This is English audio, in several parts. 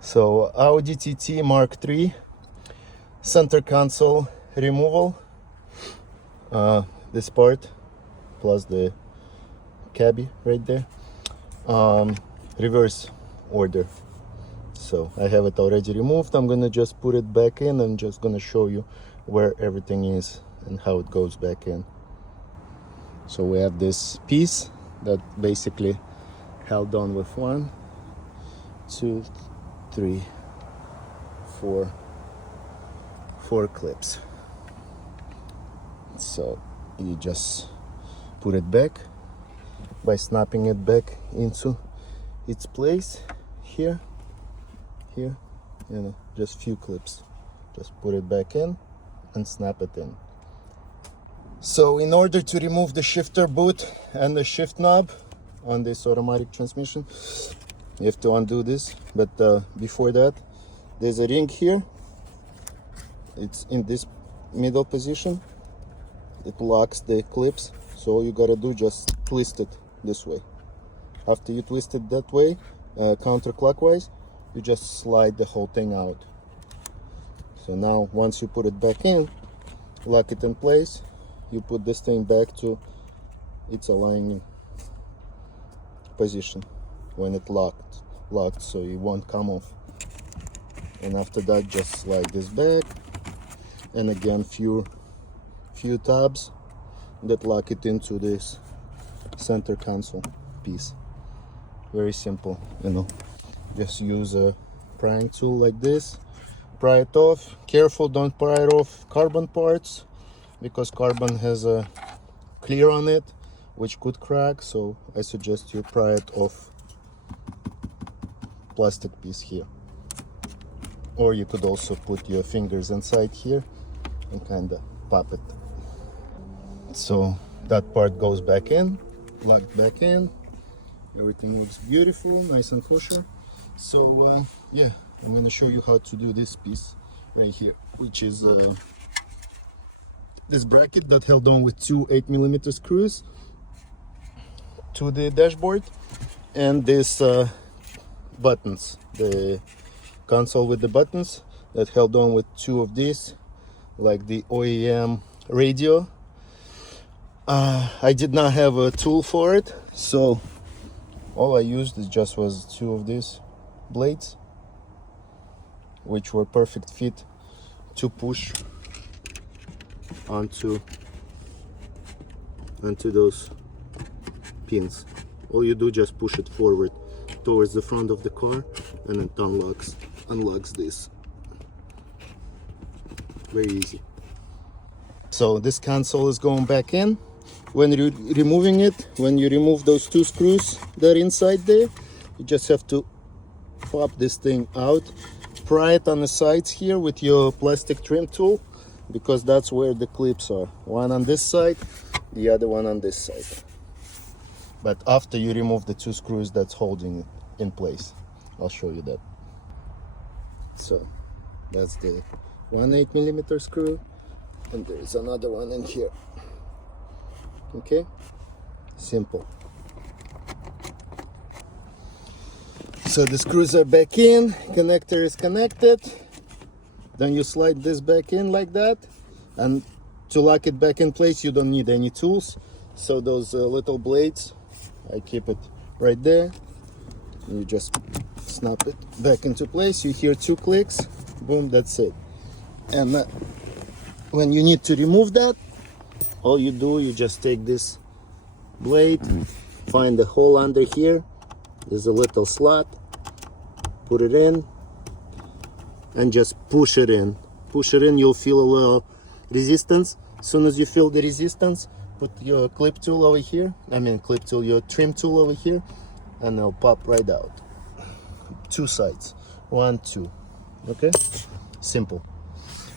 So Audi TT Mark III, center console removal, this part plus the cabby right there, reverse order. So I have it already removed. I'm gonna just put it back in. I'm just gonna show you where everything is and how it goes back in. So we have this piece that basically held on with 1, 2, 3, 4 clips. So you just put it back by snapping it back into its place here, just few clips. Just put it back in and snap it in. So in order to remove the shifter boot and the shift knob on this automatic transmission, you have to undo this. But before that, there's a ring here. It's in this middle position. It locks the clips. So all you gotta do, just twist it this way. After you twist it that way, counterclockwise, you just slide the whole thing out. So now once you put it back in, lock it in place, you put this thing back to its aligning position when it locked, so it won't come off. And after that, just slide this back, and again few tabs that lock it into this center console piece. Very simple, just use a prying tool like this, pry it off. Careful, don't pry it off carbon parts, because carbon has a clear on it which could crack. So I suggest you pry it off plastic piece here, or you could also put your fingers inside here and kind of pop it. So that part goes back in, locked back in. Everything looks beautiful, nice and kosher. So yeah, I'm going to show you how to do this piece right here, which is this bracket that held on with two 8mm screws to the dashboard, and this buttons, the console with the buttons that held on with two of these, like the OEM radio. I did not have a tool for it, so all I used was two of these blades, which were perfect fit to push onto those pins. All you do, just push it forward towards the front of the car, and it unlocks this. Very easy. So this console is going back in. When you're removing it, when you remove those two screws that are inside there, you just have to pop this thing out, pry it on the sides here with your plastic trim tool, because that's where the clips are. One on this side, the other one on this side. But after you remove the two screws that's holding it in place, I'll show you that. So that's the 1 8mm screw, and there's another one in here. Okay, simple. So the screws are back in, connector is connected. Then you slide this back in like that, and to lock it back in place, you don't need any tools. So those little blades, I keep it right there, and you just snap it back into place. You hear 2 clicks, boom, that's it. And when you need to remove that, all you do, you just take this blade, find the hole under here, there's a little slot, put it in, and just push it in. Push it in, you'll feel a little resistance. As soon as you feel the resistance, put your clip tool over here, your trim tool over here, and it'll pop right out. 2 sides, 1, 2, okay? Simple.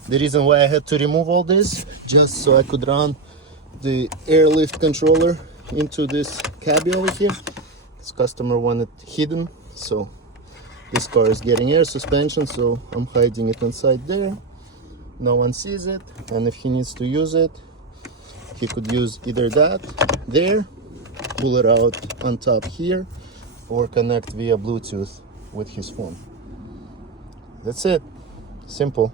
The reason why I had to remove all this, just so I could run the airlift controller into this cabby over here. This customer wanted hidden, so this car is getting air suspension, so I'm hiding it inside there. No one sees it, and if he needs to use it, he could use either that there, pull it out on top here, or connect via Bluetooth with his phone. That's it. Simple.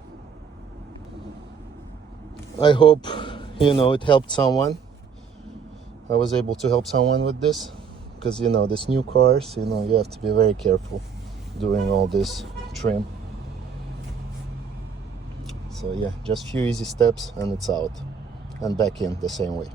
I hope, you know, it helped someone. I was able to help someone with this, because, you know, this new cars, you know, you have to be very careful doing all this trim. So yeah, just few easy steps and it's out and back in the same way.